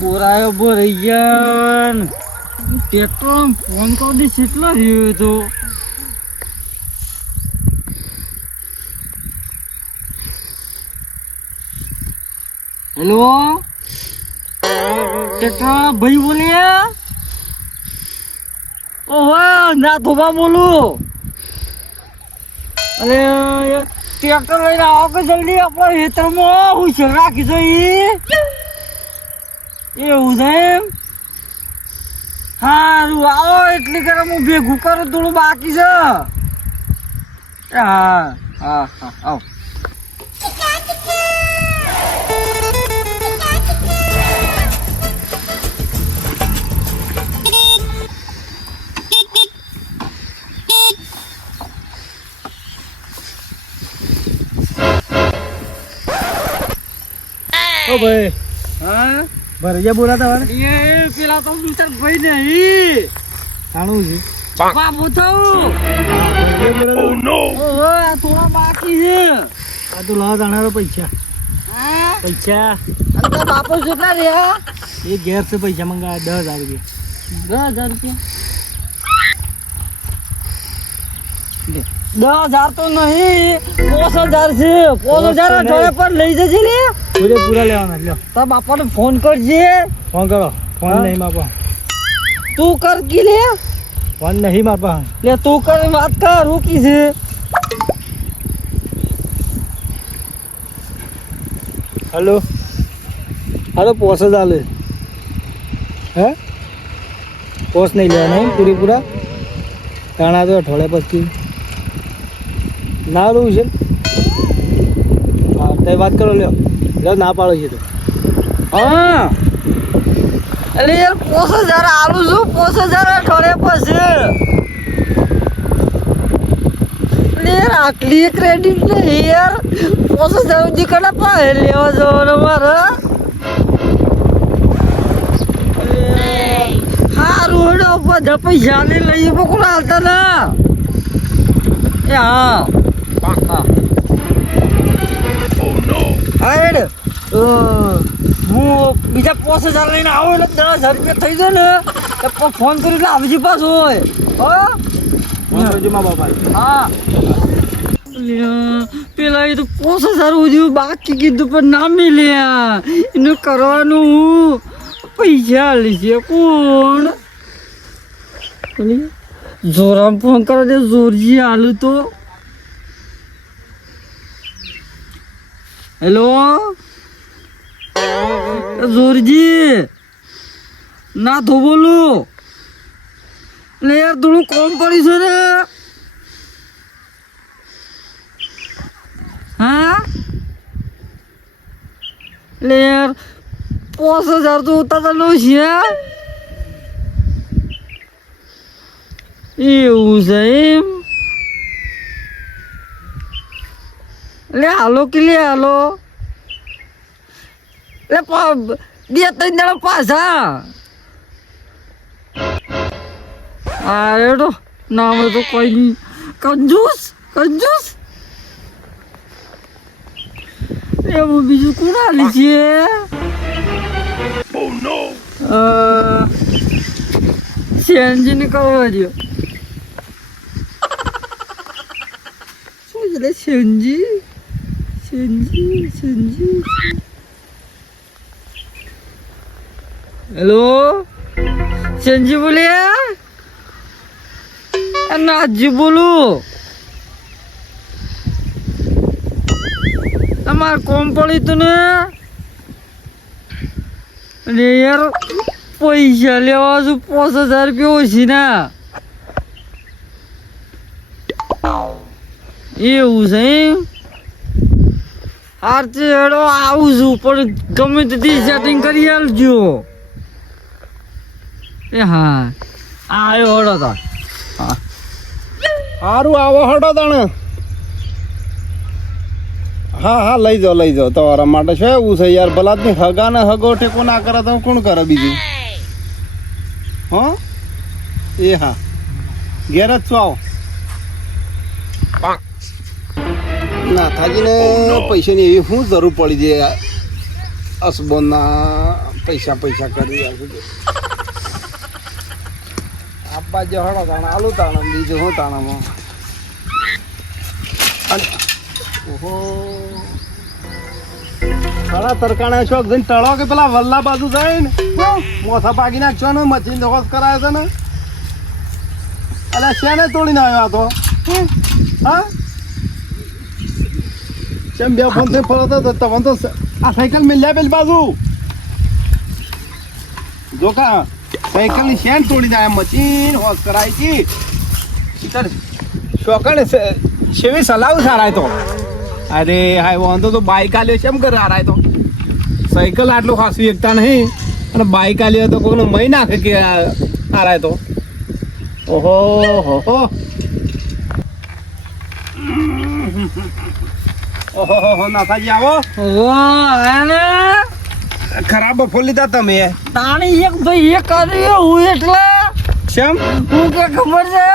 પોરાયો ભરાઈ ગયા tractor phone કરી દે કેટલો રહ્યો તો હેલો ટ્રેક્ટર ભાઈ બોલ્યા ઓહો ના ધોબા બોલું અરે ટ્રેક્ટર લઈને આવો કે જલ્દી આપણે ખેતરમાં હું છે રાખી દો એવું છે એમ સારું આવો એટલી કરે હું ભેગું કરું થોડું બાકી છે હા હા હા આવો ઓ ભાઈ હા ભરૈયા બોલાતા વાળા એ પેલા તો તાર ભાઈ નહીં જાણવું છે બાપુ થયું ઓહો આ થોડા બાકી છે આ તો લાવ જાણારો પૈસા હા પૈસા અને તાર બાપુ કેટલા રહ્યા એ ઘેર છે પૈસા મંગા 10,000 રૂપિયા 10,000 રૂપિયા 10,000 તો નહીં 5,000 છે 5,000 અઠવાડિયા પર લઈ જજે લે પૂરા લેવાના લ્યો તાર બાપાને ફોન કરજે ફોન કરો ફોન નહીં માપા તું કર કી લે ફોન નહીં માપા લે તું કર વાત કર હું કી છે હેલો હાલો 5,000 લે હે પોસ નહીં લેવાના એમ પૂરા કાણા તો અઠવાડિયા પછી ના રહું છે હા તો વાત કરો લ્યો ના પાડો છે તો હા અરે યાર 5,000 આલું છું 5,000 અઠવાડિયા પછી અરે યાર આટલી ક્રેડિટ નહીં યાર 5,000 સુધી કડા પાસે લેવા જવાનો મારે સારું હેડો બધા પૈસા ને લઈએ પકડો હાલતા ના એ હા હા હેડ હું બીજા 5,000 લઈને આવું એટલે 10,000 રૂપિયા થઈ જાય ને તો ફોન કરી એટલે આવજે પાછો હોય હા પેલા એ તો 5,000 સુધી બાકી કીધું પણ ના મિલ્યા એનું કરવાનું હું પૈસા લીધે કોણ જોરામ ફોન કરો દે જોરજી હાલું તો હેલો જોરજી ના તો બોલું એટલે યાર થોડું કોમ પડી છે ને હા એટલે યાર 5,000 તો ઉતારતા લો છે એવું છે એમ એટલે હાલો કે લે હાલો એટલે 2-3 દાડા પાછા અરે તો ના મળે તો કોઈ નહીં કંજૂસ એવું બીજું કોણ હાલી છે સીએનજી ને કરવા દો શું છે સીએનજી હેલો સીએનજી બોલ્યા નાજી બોલું તમારે કોમ પડી તું ને અને યાર પૈસા લેવા છું 5,000 રૂપિયા ઓછી ના એવું છે એમ આરતી હેડો આવું છું પણ ગમે તેથી સેટિંગ કરી આલજો એ હા આવ્યો હડો તો હા સારું આવો હટો તને હા લઈ જાઓ તમારા માટે શું એવું છે યાર ભલા જ હગા ને હગો ટેકો ના કરે તો કોણ કરે બીજું હા એ હા ઘેર જ છું આવો નાથાજીને પૈસાની એવી શું જરૂર પડી છે અસબોના પૈસા કરી આપું આપવા જો હળો તાણા આલુ તાણા બીજું હું તાણામાં અને ઓહો ખરા તરકાણા ચોક જઈને ટળો કે પેલા વલ્લા બાજુ જાય ને મોથા પાકી નાખશો ને મચીન દોસ કરાયો છે ને અલ્યા શેને તોડીને આવ્યો આ તો હા કેમ બે ફોન થી ફરતો તો તમને તો આ સાયકલ મિલ્યા પેલી બાજુ જો કા સાયકલ ની શેન તોડીને આવ્યા મચીન હોસ કરાઈ હતી ઈતર શોકણ શેવી સલાવ સારાય તો અરે હાય વાંધો તો બાઈક આલ્યો કેમ કરે હારાય તો સાયકલ આટલું ખાસું એકતા નહીં અને બાઈક આલ્યો તો કોઈનો મહી નાખે કે હારાય તો ઓહો હો ઓહો નાથાજી આવો અને ખરાબ બફોર લીધા તમે તાણી એક ભાઈ એક કર્યો હું એટલે કેમ હું કે ખબર છે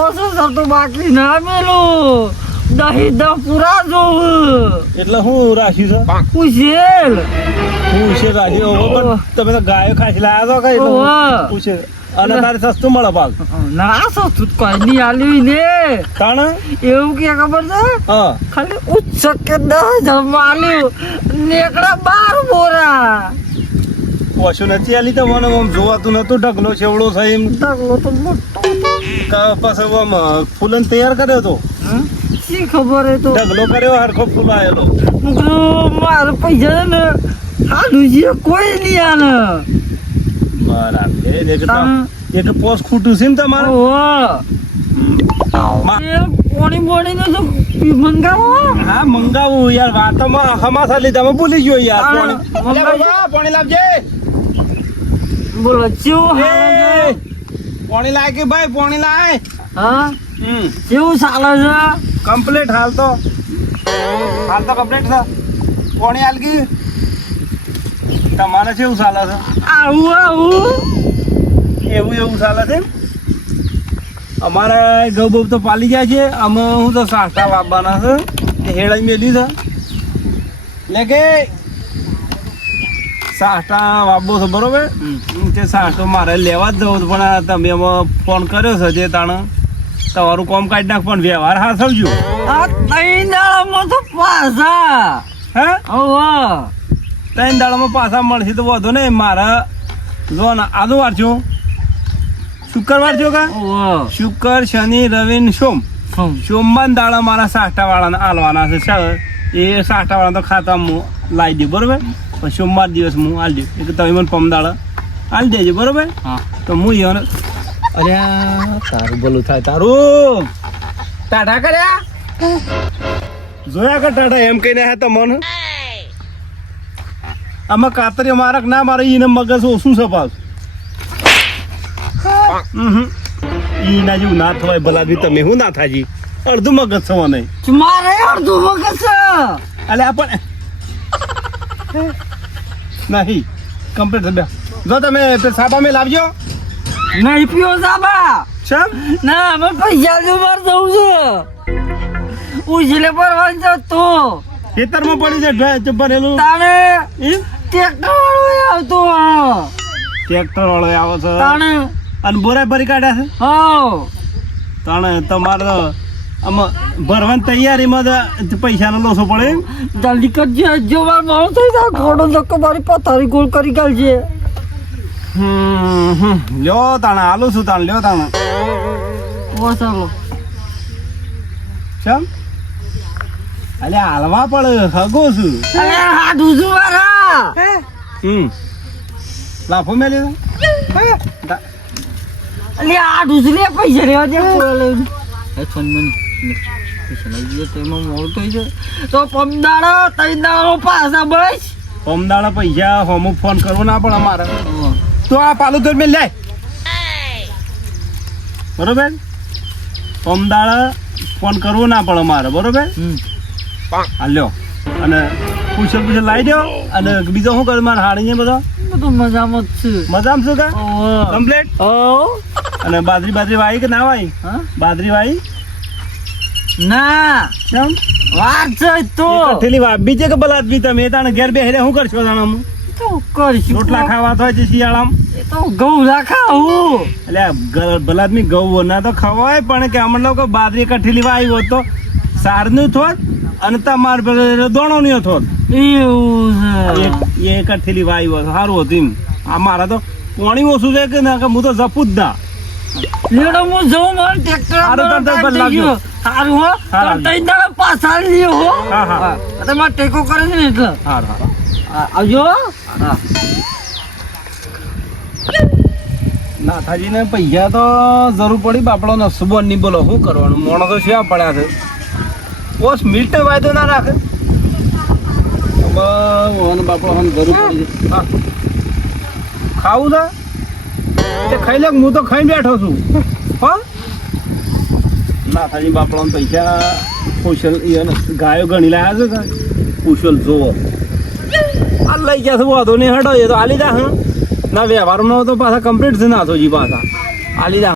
ઓછું થતું બાકી ના મેલું દહીં દહ પૂરા જોવું એટલે હું રાખ્યું છે ઉછેલ હું છે રાખ્યું પણ તમે તો ગાયો ખાસી લાયા તો કઈ પૂછે અને તારે સસ્તું મળે ભાગ ના સસ્તું કોઈ નહીં આલ્યું ને તાણ એવું કે ખબર છે હા ખાલી ઉચ્ચ કે 10,000 માં આલ્યું નેકડા 12 બોરા ઓછું નથી આલી તો મને આમ જોવાતું નતું ઢગલો છેવડો થાય એમ ઢગલો તો મોટો પાછો આમ ફૂલન તૈયાર કર્યો તો શી ખબર હે તો ઢગલો કર્યો હરખો ફૂલ આવેલો મારે પૈસા ને હાડુજી કોઈ નહીં આને બરાબર એક પોસ ખૂટું છે ને તમારે પોણી બોણી ને તો મંગાવો હા મંગાવું યાર વાતોમાં હમાસા લીધા મેં ભૂલી ગયો યાર પાણી લાવજે બોલો ચેવું પાણી લાય કે ભાઈ પાણી લાય હા કેવું ચાલે છે કમ્પ્લીટ હાલ તો કમ્પ્લીટ છે પાણી હાલ ગઈ તમારે કેવું ચાલે છે આવું એવું ચાલે છે અમારે ઘઉં બહુ તો પાલી જાય છે અમે હું તો સાસ્તા વાપવાના છે તે હેળાઈ મેલી છે એટલે કે સાસ્તા વાપવો છે બરોબર તે સાસ્તો મારે લેવા જ જવું પણ તમે એમાં ફોન કર્યો છે જે તાણે તમારું કોમ કાઢી નાખ પણ વ્યવહાર હા સમજો આ 3 દાડામાં તો પાછા હે ઓવા 3 દાડામાં પાછા મળશે તો વધુ નહીં મારે જો ને આદુ વાર છો શુક્રવાર છો કા શુક્ર શનિ રવિ સોમ સોમવાર દાડા મારા સાઠા વાળાને આલવાના છે એ સાઠા વાળા તો ખાતામાં લાવી દે બરોબર પછી સોમવાર દિવસ હું આલી દઉં એટલે તમે મને પમ દાડા આલી દેજો બરોબર તો હું એને અરે તારું ભલું થાય તારું ટાટા કર્યા જોયા કે ટાટા એમ કહીને હે તમને આમાં કાતરી મારક ના મારે એને મગજ ઓછું છે પાછું ઈના જેવું ના થવાય ભલા બી તમે હું ના થાજી અડધું મગજ થવા નહીં મારે અડધું મગજ છે અલે આપણે નહીં કમ્પ્લીટ બે જો તમે સાબા મેં લાવજો નહીં પીઓ સાબા ચમ ના અમે પૈસા જો માર જવું છે ઉજલે પર વાંચો તો ખેતરમાં પડી છે ભરેલું તાણે ટ્રેક્ટર વાળો આવતો ટ્રેક્ટર વાળો આવે છે તાણે અને બોરા ભરી કાઢ્યા છે હા તાણે તમારે આમાં ભરવાની તૈયારીમાં તો પૈસાનો લોસો પડે જલ્દી કરજે જો માર મોડો થઈ જાય ઘોડો ધક્કો મારી પથારી ગોળ કરી કાઢજે લ્યો તાણે આલુ છું તાણે લ્યો તાણે ચાલો ચમ અલે હાલવા પડે હગો છું અરે હાડું છું મારા લાફો મેલી અલે હાડું છું લે પૈસા લેવા દે ફોન તેમાં મોડું થઈ જાય તો પમદાડો 3 દાડો પાછા બસ પમદાડા પૈસા અમુક ફોન કરવો ના પણ અમારે તો આ પાલુ તો મેં લે બરોબર પમદાડા ફોન કરવો ના પડે અમારે બરોબર હાલ્યો અને પૂછલ લાવી દો અને બીજો શું કરે મારે હાડીને બધો બધું મજામાં જ છે મજામાં શું કા કમ્પ્લીટ અને બાજરી વાવી કે ના વાવી હા બાજરી વાવી ના કેમ વાર છે તો કઠેલી વાપી છે કે બલાદમી તમે તાણે ઘેર બેહીને શું કરશો તાણે હું તો કરીશું રોટલા ખાવા તો છે શિયાળામાં એ તો ઘઉં રાખા હું એટલે બલાદમી ઘઉં ના તો ખવાય પણ કે અમે લોકો બાજરી કઠેલી વાવી હોત તો સારનું થોત અને તમાર દોણોની થોત એવું છે એ કઠેલી વાવી હોત સારું હતું એમ આ મારા તો પાણી ઓછું છે કે ના કે હું તો જપું જ ના લેડો હું જઉં મારે ટ્રેક્ટર હારું, તરત જ બદલાવજો. સારું હો હારું. તો તઈ દાડા પાછા લ્યો હો હા, હા. તમારે ટેકો કરે છે ને એટલે હાર હાર આવજો હા નાથાજીને પૈસા તો જરૂર પડી બાપડો નસબો નહીં બોલો શું કરવાનું મોણો તો શેવા પડ્યા છે ઓસ મિલ્ટ વાયદો ના રાખે બાપડો હમ જરૂર પડી છે હા ખાવું છે તે ખાઈ લે હું તો ખાઈ બેઠો છું હા નાથાજી બાપડો પૈસા કુશલ ગાયો ગણી લાયા છે કુશલ જોવો આ લઈ ગયા છે વાંધો નહીં હટો એ તો આલી દા હા ના વ્યવહારમાં તો પાછા કમ્પ્લીટ છે નાથોજી પાછા આલી દા